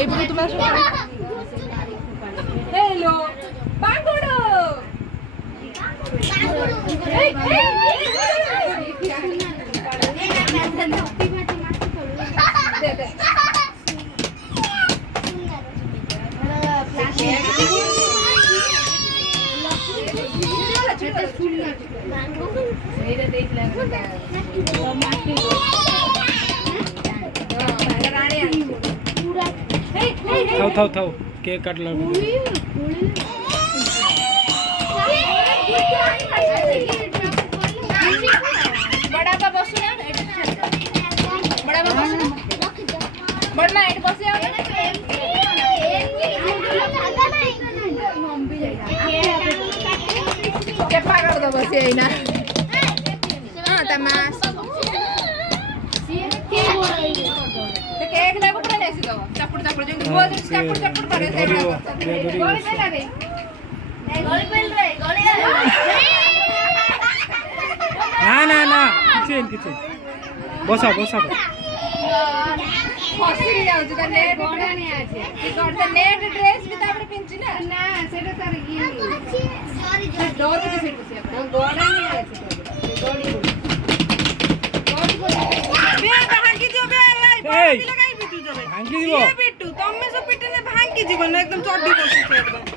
এই পুরো তোমার হ্যালো বাঙ্গুড়ো এই थाओ केक काट लो बड़ा बा बसु ना बड़ा बा बसु बड़ ना एट बसे आओ के पागल दो बसे आई ना हां तमास केक ले ऊपर ले सी दो चपड़ चपड़ जो वो चपड़ चपड़ करे से गोली पे लगे गोली पे रे गोली ना किचन बसा फसिल जाउछ त नेट गोडा नै आछे ई गोड त नेट ड्रेस भी तापर पिंची ना ना सेटा तार ई सॉरी डोर के सेट बसिया गोडा नै आछे गोडी बे भांगी जो बे लगाई बिटू जबे भांगी दिबो बिटू तम्मे सब पिटने भांगी जीवन एकदम चड्डी बसि एकदम